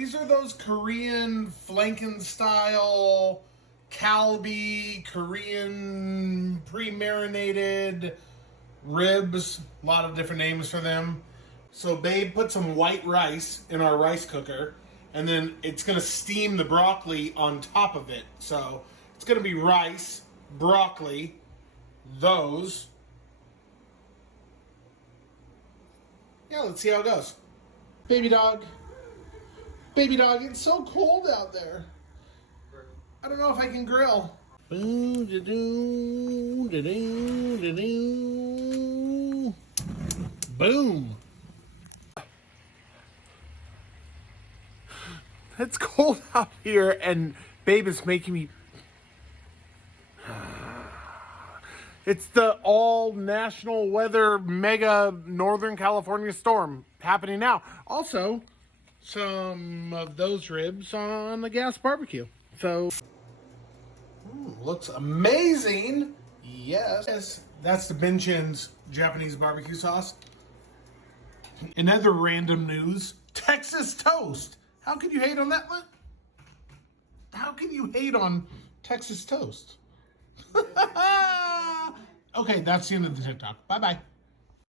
These are those Korean flanken style kalbi, Korean pre-marinated ribs. A lot of different names for them. So Babe put some white rice in our rice cooker, and then it's going to steam the broccoli on top of it. So it's going to be rice, broccoli, those. Yeah, let's see how it goes. Baby dog, it's so cold out there. I don't know if I can grill. Boom, da-doo, da-doo, da-doo. Boom. It's cold out here, and Babe is making me... It's the all-national weather mega Northern California storm happening now. Also, some of those ribs on the gas barbecue. So, looks amazing. Yes. That's the Binchin's Japanese barbecue sauce. In other random news, Texas toast. How can you hate on that one? How can you hate on Texas toast? Okay, that's the end of the TikTok. Bye-bye.